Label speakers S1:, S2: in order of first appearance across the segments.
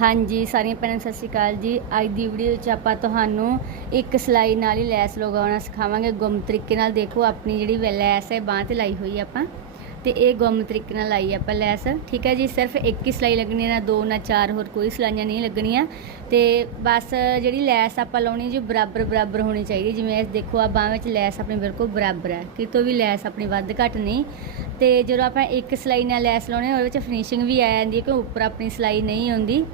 S1: ਹਾਂਜੀ, ਸਾਰੀਆਂ ਭੈਣਾਂ ਨੂੰ ਸਤਿ ਸ਼੍ਰੀ ਅਕਾਲ ਜੀ। ਅੱਜ ਦੀ ਵੀਡੀਓ ਵਿੱਚ ਆਪਾਂ ਤੁਹਾਨੂੰ ਇੱਕ ਸਿਲਾਈ ਨਾਲ ਹੀ ਲੈਸ ਲਗਾਉਣਾ ਸਿਖਾਵਾਂਗੇ। ਗੁੰਮ ਤਰੀਕੇ ਨਾਲ ਦੇਖੋ, ਆਪਣੀ ਜਿਹੜੀ ਵੈ- ਲੈਸ ਹੈ, ਬਾਂਹ ਤੇ ਲਾਈ ਹੋਈ ਆਪਾਂ। ਤੇ ਇਹ ਗੁੰਮ ਤਰੀਕੇ ਨਾਲ ਲਾਈ ਆਪਾਂ ਲੈਸ। ਠੀਕ ਹੈ ਜੀ, ਸਿਰਫ ਇੱਕ ਹੀ ਸਿਲਾਈ ਲੱਗਣੀ ਹੈ ਨਾ, ਦੋ ਨਾ ਚਾਰ ਹੋਰ ਕੋਈ ਸਿਲਾਈਆਂ ਨਹੀਂ ਲੱਗਣੀਆਂ। ਤੇ ਬਸ ਜਿਹੜੀ ਲੈਸ ਆਪਾਂ ਲਾਉਣੀ ਜੀ ਬਰਾਬਰ ਬਰਾਬਰ ਹੋਣੀ ਚਾਹੀਦੀ। ਜਿਵੇਂ ਇਸ ਦੇਖੋ ਆ ਬਾਂਹ ਵਿੱਚ ਲੈਸ ਆਪਣੀ ਬਿਲਕੁਲ ਬਰਾਬਰ ਹੈ। ਕਿਤੋਂ ਵੀ ਲੈਸ ਆਪਣੀ ਵੱਧ ਘੱਟ ਨਹੀਂ। ਤੇ ਜਦੋਂ ਆਪਾਂ ਇੱਕ ਸਿਲਾਈ ਨਾਲ ਲੈਸ ਲਾਉਣੇ ਉਹਦੇ ਵਿੱਚ ਫਿਨਿਸ਼ਿੰਗ ਵੀ ਆ ਜਾਂਦੀ ਹੈ ਕਿ ਉੱਪਰ ਆਪਣੀ ਸਿਲਾਈ ਨਹੀਂ ਆਉਂਦੀ।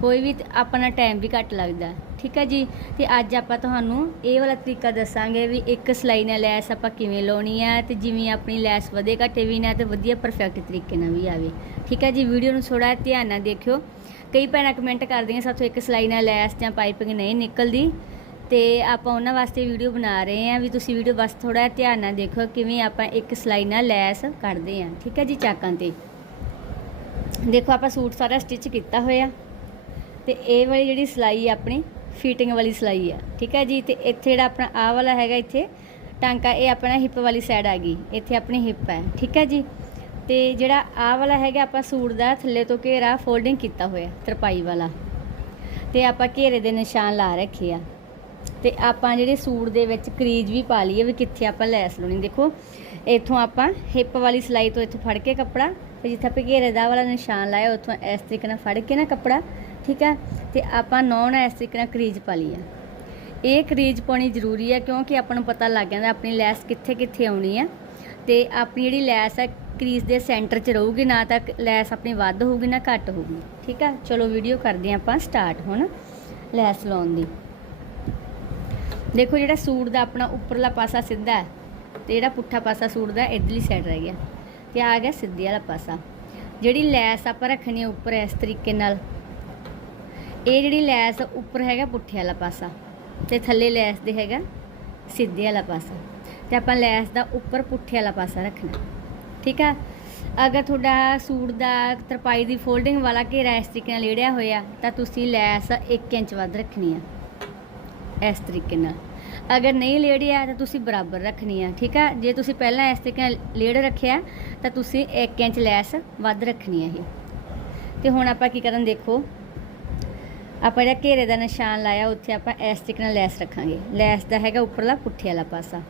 S1: ਕੋਈ ਵੀ ਆਪਣਾ ਟਾਈਮ ਵੀ ਘੱਟ ਲੱਗਦਾ। ਠੀਕ ਹੈ ਜੀ? ਤੇ ਅੱਜ ਆਪਾਂ ਤੁਹਾਨੂੰ ਇਹ ਵਾਲਾ ਤਰੀਕਾ ਦੱਸਾਂਗੇ ਵੀ ਇੱਕ ਸਿਲਾਈ ਨਾਲ ਲੈਸ ਆਪਾਂ ਕਿਵੇਂ ਲਾਉਣੀ ਆ ਤੇ ਜਿਵੇਂ ਆਪਣੀ ਲੈਸ ਵਧੇ ਘਟੇ ਵੀ ਨਾ ਤੇ ਵਧੀਆ ਪਰਫੈਕਟ ਤਰੀਕੇ ਨਾਲ ਵੀ ਆਵੇ। ਠੀਕ ਹੈ ਜੀ? ਵੀਡੀਓ ਨੂੰ ਥੋੜਾ ਧਿਆਨ ਨਾਲ ਦੇਖਿਓ। ਕਈ ਭੈਣਾਂ ਕਮੈਂਟ ਕਰਦੀਆਂ, ਸਾਥੋਂ ਇੱਕ ਸਿਲਾਈ ਨਾਲ ਲੈਸ ਜਾਂ ਪਾਈਪਿੰਗ ਨਹੀਂ ਨਿਕਲਦੀ। ਤੇ ਆਪਾਂ ਉਹਨਾਂ ਵਾਸਤੇ ਵੀਡੀਓ ਬਣਾ ਰਹੇ ਹਾਂ ਵੀ ਤੁਸੀਂ ਵੀਡੀਓ ਬਸ ਥੋੜਾ ਧਿਆਨ ਨਾਲ ਦੇਖੋ ਕਿਵੇਂ ਆਪਾਂ ਇੱਕ ਸਿਲਾਈ ਨਾਲ ਲੈਸ ਕੱਢਦੇ ਹਾਂ ਠੀਕ ਹੈ ਜੀ? ਚਾਕਾਂ ਤੇ। ਦੇਖੋ ਆਪਾਂ ਸੂਟ ਸਾਰਾ ਸਟਿਚ ਕੀਤਾ ਹੋਇਆ। ਤੇ ਇਹ ਵਾਲੀ ਜਿਹੜੀ ਸਿਲਾਈ ਆ ਆਪਣੀ ਫਿਟਿੰਗ ਵਾਲੀ ਸਿਲਾਈ ਆ। ਠੀਕ ਹੈ ਜੀ? ਤੇ ਇੱਥੇ ਜਿਹੜਾ ਆਪਣਾ ਆਹ ਵਾਲਾ ਹੈਗਾ ਇੱਥੇ, ਟਾਂਕਾ, ਇਹ ਆਪਣਾ ਹਿੱਪ ਵਾਲੀ ਸਾਈਡ ਆ ਗਈ। ਇੱਥੇ ਆਪਣੀ ਹਿੱਪ ਹੈ ਠੀਕ ਹੈ ਜੀ? ਤੇ ਜਿਹੜਾ ਆਹ ਵਾਲਾ ਹੈਗਾ, ਆਪਾਂ ਸੂਟ ਦਾ ਥੱਲੇ ਤੋਂ ਘੇਰਾ ਫੋਲਡਿੰਗ ਕੀਤਾ ਹੋਇਆ, ਤਰਪਾਈ ਵਾਲਾ। ਤੇ ਆਪਾਂ ਘੇਰੇ ਦੇ ਨਿਸ਼ਾਨ ਲਾ ਰੱਖੇ ਆ। ਤੇ ਆਪਾਂ ਜਿਹੜੇ ਸੂਟ ਦੇ ਵਿੱਚ ਕਰੀਜ ਵੀ ਪਾ ਲਈਏ, ਵੀ ਕਿੱਥੇ ਆਪਾਂ ਲੈਸ ਲਾਉਣੀ। ਦੇਖੋ, ਇੱਥੋਂ ਆਪਾਂ ਹਿੱਪ ਵਾਲੀ ਸਿਲਾਈ ਤੋਂ ਇੱਥੋਂ ਫੜ ਕੇ ਕੱਪੜਾ, ਤੇ ਜਿੱਥੇ ਆਪਾਂ ਘੇਰੇ ਦਾ ਵਾਲਾ ਨਿਸ਼ਾਨ ਲਾਇਆ, ਉੱਥੋਂ ਇਸ ਤਰੀਕੇ ਨਾਲ ਫੜ ਕੇ ਨਾ ਕੱਪੜਾ ਠੀਕ ਹੈ? ਤੇ ਆਪਾਂ ਨੌ ਨਾ ਇਸ ਤਰੀਕੇ ਨਾਲ ਕਰੀਜ ਪਾ ਲਈ ਆ ਇਹ ਕਰੀਜ ਪਾਉਣੀ ਜ਼ਰੂਰੀ ਹੈ ਕਿਉਂਕਿ ਆਪਾਂ ਨੂੰ ਪਤਾ ਲੱਗ ਜਾਂਦਾ ਆਪਣੀ ਲੈਸ ਕਿੱਥੇ ਕਿੱਥੇ ਆਉਣੀ ਹੈ। ਤੇ ਆਪਣੀ ਜਿਹੜੀ ਲੈਸ ਹੈ ਕਰੀਜ਼ ਦੇ ਸੈਂਟਰ 'ਚ ਰਹੂਗੀ, ਨਾ ਤਾਂ ਲੈਸ ਆਪਣੀ ਵੱਧ ਹੋਊਗੀ, ਨਾ ਘੱਟ ਹੋਊਗੀ। ਠੀਕ ਹੈ? ਚਲੋ ਵੀਡੀਓ ਕਰਦੇ ਹਾਂ ਆਪਾਂ ਸਟਾਰਟ ਹੁਣ ਲੈਸ ਲਾਉਣ ਦੀ। ਦੇਖੋ ਜਿਹੜਾ ਸੂਟ ਦਾ ਆਪਣਾ ਉੱਪਰਲਾ ਪਾਸਾ ਸਿੱਧਾ ਹੈ ਤੇ ਜਿਹੜਾ ਪੁੱਠਾ ਪਾਸਾ ਸੂਟ ਦਾ ਇਧਰਲੀ ਸਾਈਡ ਰਹਿ ਗਿਆ। ਤੇ ਆ ਗਿਆ ਸਿੱਧੇ ਵਾਲਾ ਪਾਸਾ। ਜਿਹੜੀ ਲੈਸ ਆਪਾਂ ਰੱਖਣੀ ਹੈ ਉੱਪਰ ਇਸ ਤਰੀਕੇ ਨਾਲ ਇਹ ਜਿਹੜੀ ਲੈਸ ਉੱਪਰ ਹੈਗਾ ਪੁੱਠੇ ਵਾਲਾ ਪਾਸਾ ਤੇ ਥੱਲੇ ਲੈਸ ਦੇ ਹੈਗਾ ਸਿੱਧੇ ਵਾਲਾ ਪਾਸਾ ਤੇ ਆਪਾਂ ਲੈਸ ਦਾ ਉੱਪਰ ਪੁੱਠੇ ਵਾਲਾ ਪਾਸਾ ਰੱਖਣਾ। ਠੀਕ ਆ? ਅਗਰ ਤੁਹਾਡਾ ਸੂਟ ਦਾ ਤਰਪਾਈ ਦੀ ਫੋਲਡਿੰਗ ਵਾਲਾ ਘੇਰਾ ਇਸ ਤਰੀਕੇ ਨਾਲ ਲੇੜਿਆ ਹੋਇਆ, ਤਾਂ ਤੁਸੀਂ ਲੈਸ 1 ਇੰਚ ਵੱਧ ਰੱਖਣੀ ਆ ਇਸ ਤਰੀਕੇ ਨਾਲ। ਅਗਰ ਨਹੀਂ ਲੇੜਿਆ, ਤਾਂ ਤੁਸੀਂ ਬਰਾਬਰ ਰੱਖਣੀ ਆ। ਠੀਕ ਆ? ਜੇ ਤੁਸੀਂ ਪਹਿਲਾਂ ਇਸ ਤਰੀਕੇ ਨਾਲ ਲੇੜ ਰੱਖਿਆ, ਤਾਂ ਤੁਸੀਂ 1 ਇੰਚ ਲੈਸ ਵੱਧ ਰੱਖਣੀ ਆ ਇਹ। ਤੇ ਹੁਣ ਆਪਾਂ ਕੀ ਕਰਨ ਦੇਖੋ? ਆਪਾਂ ਜਿਹੜਾ ਘੇਰੇ ਦਾ ਨਿਸ਼ਾਨ ਲਾਇਆ, ਉੱਥੇ ਆਪਾਂ ਇਸ ਤਰੀਕੇ ਨਾਲ ਲੈਸ ਰੱਖਾਂਗੇ। ਲੈਸ ਦਾ ਹੈਗਾ ਉੱਪਰਲਾ ਪੁੱਠੇ ਵਾਲਾ ਪਾਸਾ।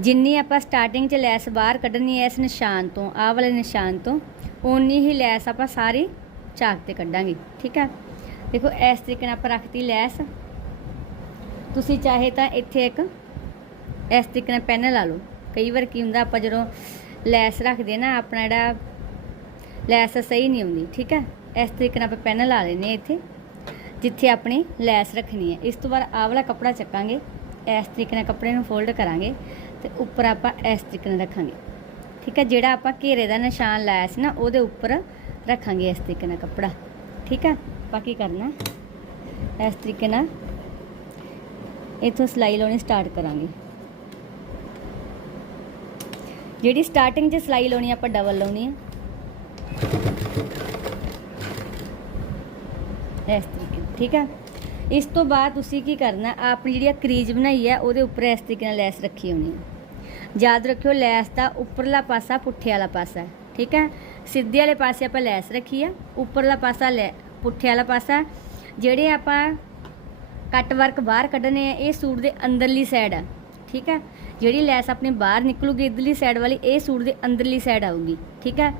S1: ਜਿੰਨੀ ਆਪਾਂ ਸਟਾਰਟਿੰਗ 'ਚ ਲੈਸ ਬਾਹਰ ਕੱਢਣੀ ਹੈ ਇਸ ਨਿਸ਼ਾਨ ਤੋਂ, ਆਹ ਵਾਲੇ ਨਿਸ਼ਾਨ ਤੋਂ, ਓਨੀ ਹੀ ਲੈਸ ਆਪਾਂ ਸਾਰੀ ਚਾਕ ਤੇ ਕੱਢਾਂਗੇ, ਠੀਕ ਆ? ਦੇਖੋ, ਇਸ ਤਰੀਕੇ ਨਾਲ ਆਪਾਂ ਰੱਖਤੀ ਲੈਸ। ਤੁਸੀਂ ਚਾਹੇ ਤਾਂ ਇੱਥੇ ਇੱਕ ਇਸ ਤਰੀਕੇ ਨਾਲ ਪੈਨ ਲਾ ਲਓ। ਕਈ ਵਾਰ ਕੀ ਹੁੰਦਾ, ਆਪਾਂ ਜਦੋਂ ਲੈਸ ਰੱਖਦੇ ਨਾ, ਆਪਣਾ ਜਿਹੜਾ ਲੈਸ ਸਹੀ ਨਹੀਂ ਆਉਂਦੀ ਠੀਕ ਹੈ ਇਸ ਤਰੀਕੇ ਨਾਲ ਆਪਾਂ ਪੈਨ ਲਾ ਲੈਨੇ ਆ ਇੱਥੇ। ਜਿੱਥੇ ਆਪਣੀ ਲੈਸ ਰੱਖਣੀ ਹੈ। ਇਸ ਤੋਂ ਬਾਅਦ ਆਹ ਵਾਲਾ ਕੱਪੜਾ ਚੱਕਾਂਗੇ। ਇਸ ਤਰੀਕੇ ਨਾਲ ਕੱਪੜੇ ਨੂੰ ਫੋਲਡ ਕਰਾਂਗੇ ਤੇ ਉੱਪਰ ਆਪਾਂ ਇਸ ਤਰੀਕੇ ਨਾਲ ਰੱਖਾਂਗੇ। ਠੀਕ ਹੈ, ਜਿਹੜਾ ਆਪਾਂ ਘੇਰੇ ਦਾ ਨਿਸ਼ਾਨ ਲਾਇਆ ਸੀ ਨਾ, ਉਹਦੇ ਉੱਪਰ ਰੱਖਾਂਗੇ ਇਸ ਤਰੀਕੇ ਨਾਲ ਕੱਪੜਾ। ਠੀਕ ਹੈ, ਆਪਾਂ ਕੀ ਕਰਨਾ? ਇਸ ਤਰੀਕੇ ਨਾਲ ਇੱਥੋਂ ਸਿਲਾਈ ਲਾਉਣੀ ਸਟਾਰਟ ਕਰਾਂਗੇ। ਜਿਹੜੀ ਸਟਾਰਟਿੰਗ 'ਚ ਸਿਲਾਈ ਲਾਉਣੀ ਆਪਾਂ ਡਬਲ ਲਾਉਣੀ ਹੈ ਇਸ ਤਰੀਕੇ ਠੀਕ ਹੈ ਇਸ ਤੋਂ ਬਾਅਦ ਤੁਸੀਂ ਕੀ ਕਰਨਾ ਆਪਣੀ ਜਿਹੜੀ ਕਰੀਜ ਬਣਾਈ ਹੈ ਉਹਦੇ ਉੱਪਰ ਇਸ ਤਰੀਕੇ ਨਾਲ ਲੈਸ ਰੱਖੀ ਹੋਣੀ ਹੈ ਯਾਦ ਰੱਖਿਓ, ਲੈਸ ਦਾ ਉੱਪਰਲਾ ਪਾਸਾ ਪੁੱਠੇ ਵਾਲਾ ਪਾਸਾ, ਠੀਕ ਹੈ ਸਿੱਧੇ ਵਾਲੇ ਪਾਸੇ ਆਪਾਂ ਲੈਸ ਰੱਖੀ ਆ, ਉੱਪਰਲਾ ਪਾਸਾ ਲੈ, ਪੁੱਠੇ ਵਾਲਾ ਪਾਸਾ। ਜਿਹੜੇ ਆਪਾਂ ਕੱਟ ਵਰਕ ਬਾਹਰ ਕੱਢਨੇ ਆ, ਇਹ ਸੂਟ ਦੇ ਅੰਦਰਲੀ ਸਾਈਡ ਆ, ਠੀਕ ਹੈ ਜਿਹੜੀ ਲੈਸ ਆਪਣੀ ਬਾਹਰ ਨਿਕਲੂਗੀ, ਇਧਰਲੀ ਸਾਈਡ ਵਾਲੀ, ਇਹ ਸੂਟ ਦੇ ਅੰਦਰਲੀ ਸਾਈਡ ਆਊਗੀ, ਠੀਕ ਹੈ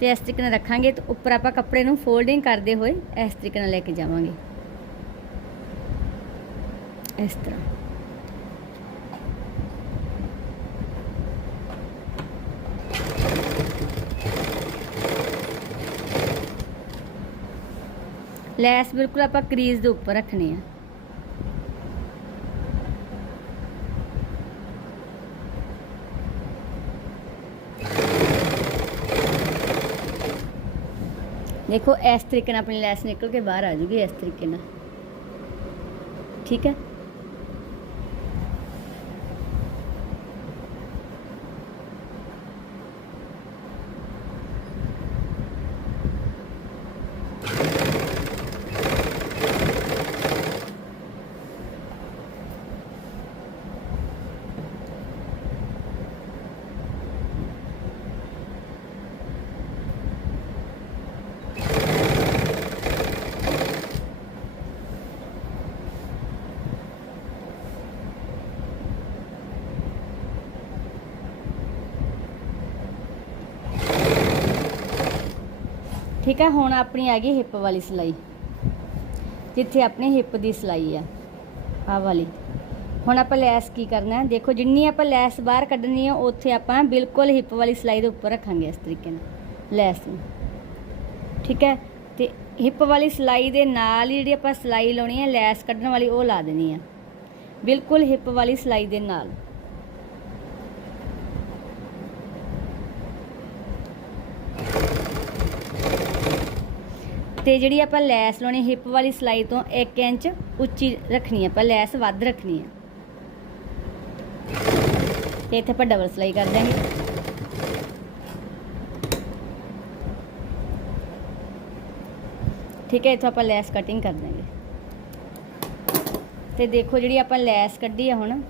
S1: ਤੇ ਇਸ ਤਰੀਕੇ ਨਾਲ ਰੱਖਾਂਗੇ, ਤੇ ਉੱਪਰ ਆਪਾਂ ਕੱਪੜੇ ਨੂੰ ਫੋਲਡਿੰਗ ਕਰਦੇ ਹੋਏ ਇਸ ਤਰੀਕੇ ਨਾਲ ਲੈ ਕੇ ਜਾਵਾਂਗੇ। ਇਸ ਤਰ੍ਹਾਂ ਲੈਸ ਬਿਲਕੁਲ ਆਪਾਂ ਕਰੀਜ਼ ਦੇ ਉੱਪਰ ਰੱਖਣੀ ਆ ਦੇਖੋ ਇਸ ਤਰੀਕੇ ਨਾਲ ਆਪਣੀ ਲੈਸ ਨਿਕਲ ਕੇ ਬਾਹਰ ਆ ਜੂਗੀ ਇਸ ਤਰੀਕੇ ਨਾਲ ਠੀਕ ਹੈ ਠੀਕ ਹੈ ਹੁਣ ਆਪਣੀ ਆ ਗਈ ਹਿੱਪ ਵਾਲੀ ਸਿਲਾਈ। ਜਿੱਥੇ ਆਪਣੀ ਹਿੱਪ ਦੀ ਸਿਲਾਈ ਆ ਆ ਵਾਲੀ। ਹੁਣ ਆਪਾਂ ਲੈਸ ਕੀ ਕਰਨਾ ਦੇਖੋ, ਜਿੰਨੀ ਆਪਾਂ ਲੈਸ ਬਾਹਰ ਕੱਢਣੀ ਆ, ਉੱਥੇ ਆਪਾਂ ਬਿਲਕੁਲ ਹਿੱਪ ਵਾਲੀ ਸਿਲਾਈ ਦੇ ਉੱਪਰ ਰੱਖਾਂਗੇ ਇਸ ਤਰੀਕੇ ਨਾਲ, ਲੈਸ ਨੂੰ। ਠੀਕ ਹੈ? ਤੇ ਹਿੱਪ ਵਾਲੀ ਸਿਲਾਈ ਦੇ ਨਾਲ ਹੀ ਜਿਹੜੀ ਆਪਾਂ ਸਿਲਾਈ ਲਾਉਣੀ ਹੈ, ਲੈਸ ਕੱਢਣ ਵਾਲੀ, ਉਹ ਲਾ ਦੇਣੀ ਹੈ ਬਿਲਕੁਲ ਹਿੱਪ ਵਾਲੀ ਸਿਲਾਈ ਦੇ ਨਾਲ। ਤੇ ਜਿਹੜੀ ਆਪਾਂ ਲੈਸ ਲਾਉਣੀ ਹਿੱਪ ਵਾਲੀ ਸਿਲਾਈ ਤੋਂ 1 ਇੰਚ ਉੱਚੀ ਰੱਖਣੀ ਹੈ ਆਪਾਂ ਲੈਸ ਵੱਧ ਰੱਖਣੀ ਹੈ ਤੇ ਇੱਥੇ ਆਪਾਂ ਡਬਲ ਸਿਲਾਈ ਕਰ ਦਾਂਗੇ ਠੀਕ ਹੈ, ਇੱਥੋਂ ਆਪਾਂ ਲੈਸ ਕਟਿੰਗ ਕਰ ਦਾਂਗੇ ਤੇ ਦੇਖੋ ਜਿਹੜੀ ਆਪਾਂ ਲੈਸ ਕੱਢੀ ਆ ਹੁਣ,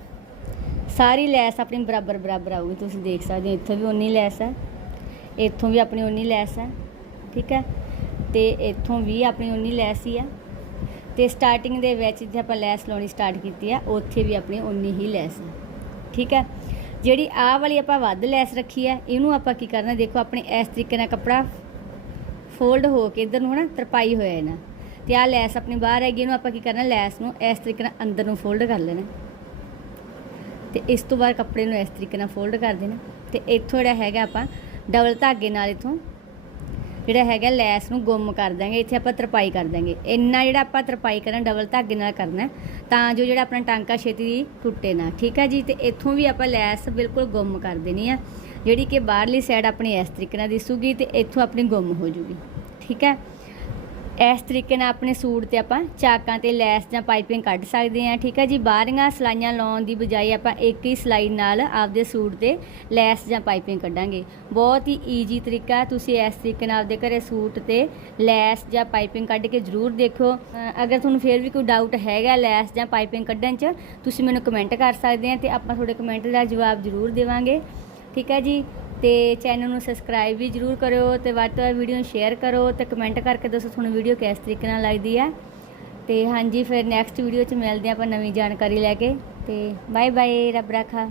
S1: ਸਾਰੀ ਲੈਸ ਆਪਣੀ ਬਰਾਬਰ ਬਰਾਬਰ ਆਊਗੀ, ਤੁਸੀਂ ਦੇਖ ਸਕਦੇ ਹੋ, ਇੱਥੋਂ ਵੀ ਉਨੀ ਲੈਸ ਹੈ ਇੱਥੋਂ ਵੀ ਆਪਣੀ ਉਨੀ ਲੈਸ ਹੈ ਠੀਕ ਹੈ। ਤੇ ਇੱਥੋਂ ਵੀ ਆਪਣੀ ਉਨੀ ਲੈਸ ਹੀ ਆ। ਤੇ ਸਟਾਰਟਿੰਗ ਦੇ ਵਿੱਚ ਜਿੱਥੇ ਆਪਾਂ ਲੈਸ ਲਾਉਣੀ ਸਟਾਰਟ ਕੀਤੀ ਆ, ਉੱਥੇ ਵੀ ਆਪਣੀ ਉਨੀ ਹੀ ਲੈਸ ਆ। ਠੀਕ ਹੈ ਜਿਹੜੀ ਆਹ ਵਾਲੀ ਆਪਾਂ ਵੱਧ ਲੈਸ ਰੱਖੀ ਆ, ਇਹਨੂੰ ਆਪਾਂ ਕੀ ਕਰਨਾ, ਦੇਖੋ ਆਪਣੇ ਇਸ ਤਰੀਕੇ ਨਾਲ ਕੱਪੜਾ ਫੋਲਡ ਹੋ ਕੇ ਇਧਰ ਨੂੰ ਹਨਾ, ਤਰਪਾਈ ਹੋਇਆ ਹੈ ਨਾ ਤੇ ਆਹ ਲੈਸ ਆਪਣੀ ਬਾਹਰ ਹੈਗੀ, ਇਹਨੂੰ ਆਪਾਂ ਕੀ ਕਰਨਾ, ਲੈਸ ਨੂੰ ਇਸ ਤਰੀਕੇ ਨਾਲ ਅੰਦਰ ਨੂੰ ਫੋਲਡ ਕਰ ਲੈਣਾ। ਤੇ ਇਸ ਤੋਂ ਬਾਅਦ ਕੱਪੜੇ ਨੂੰ ਇਸ ਤਰੀਕੇ ਨਾਲ ਫੋਲਡ ਕਰ ਦੇਣਾ। ਤੇ ਇੱਥੋਂ ਜਿਹੜਾ ਹੈਗਾ ਆਪਾਂ ਡਬਲ ਧਾਗੇ ਨਾਲ ਇਥੋਂ ਜਿਹੜਾ ਹੈਗਾ ਲੈਸ ਨੂੰ ਗੁੰਮ ਕਰ ਦਾਂਗੇ ਇੱਥੇ ਆਪਾਂ ਤਰਪਾਈ ਕਰ ਦਾਂਗੇ ਇੰਨਾ ਜਿਹੜਾ ਆਪਾਂ ਤਰਪਾਈ ਕਰਨਾ ਡਬਲ ਧਾਗੇ ਨਾਲ ਕਰਨਾ, ਤਾਂ ਜੋ ਜਿਹੜਾ ਆਪਣਾ ਟਾਂਕਾ ਛੇਤੀ ਟੁੱਟੇ ਨਾ। ਠੀਕ ਹੈ ਜੀ? ਤੇ ਇੱਥੋਂ ਵੀ ਆਪਾਂ ਲੈਸ ਬਿਲਕੁਲ ਗੁੰਮ ਕਰ ਦੇਣੀ ਆ, ਜਿਹੜੀ ਕਿ ਬਾਹਰਲੀ ਸਾਈਡ ਆਪਣੀ ਇਸ ਤਰੀਕੇ ਨਾਲ ਦਿਸੂਗੀ ਤੇ ਇੱਥੋਂ ਆਪਣੀ ਗੁੰਮ ਹੋ ਜੂਗੀ। ਠੀਕ ਹੈ ਇਸ ਤਰੀਕੇ ਨਾਲ ਆਪਣੇ ਸੂਟ ਤੇ ਆਪਾਂ ਚਾਕਾਂ ਤੇ ਲੈਸ ਜਾਂ ਪਾਈਪਿੰਗ ਕੱਢ ਸਕਦੇ ਹਾਂ, ਠੀਕ ਹੈ ਜੀ? ਬਾਹਰੀਆਂ ਸਲਾਈਆਂ ਲਾਉਣ ਦੀ ਬਜਾਏ ਆਪਾਂ ਇੱਕ ਹੀ ਸਲਾਈ ਨਾਲ ਆਪਦੇ ਸੂਟ ਤੇ ਲੈਸ ਜਾਂ ਪਾਈਪਿੰਗ ਕੱਢਾਂਗੇ। ਬਹੁਤ ਹੀ ਈਜੀ ਤਰੀਕਾ, ਤੁਸੀਂ ਇਸ ਤਰੀਕੇ ਨਾਲ ਆਪਦੇ ਘਰੇ ਸੂਟ ਤੇ ਲੈਸ ਜਾਂ ਪਾਈਪਿੰਗ ਕੱਢ ਕੇ ਜ਼ਰੂਰ ਦੇਖੋ। ਅਗਰ ਤੁਹਾਨੂੰ ਫੇਰ ਵੀ ਕੋਈ ਡਾਊਟ ਹੈਗਾ ਲੈਸ ਜਾਂ ਪਾਈਪਿੰਗ ਕੱਢਣ 'ਚ, ਤੁਸੀਂ ਮੈਨੂੰ ਕਮੈਂਟ ਕਰ ਸਕਦੇ ਆ ਤੇ ਆਪਾਂ ਤੁਹਾਡੇ ਕਮੈਂਟ ਦਾ ਜਵਾਬ ਜ਼ਰੂਰ ਦੇਵਾਂਗੇ। ਠੀਕ ਹੈ ਜੀ? ਤੇ ਚੈਨਲ ਨੂੰ ਸਬਸਕ੍ਰਾਈਬ ਵੀ ਜਰੂਰ ਕਰਿਓ ਤੇ ਵੱਧ ਤੋਂ ਵੱਧ ਵੀਡੀਓ ਨੂੰ ਸ਼ੇਅਰ ਕਰੋ ਤੇ ਕਮੈਂਟ ਕਰਕੇ ਦੱਸੋ ਤੁਹਾਨੂੰ ਵੀਡੀਓ ਕਿਸ ਤਰੀਕੇ ਨਾਲ ਲੱਗਦੀ ਹੈ। ਤੇ ਹਾਂਜੀ, ਫਿਰ ਨੈਕਸਟ ਵੀਡੀਓ 'ਚ ਮਿਲਦੇ ਹਾਂ ਆਪਾਂ ਨਵੀਂ ਜਾਣਕਾਰੀ ਲੈ ਕੇ। ਤੇ ਬਾਏ ਬਾਏ ਰੱਬ ਰਾਖਾ।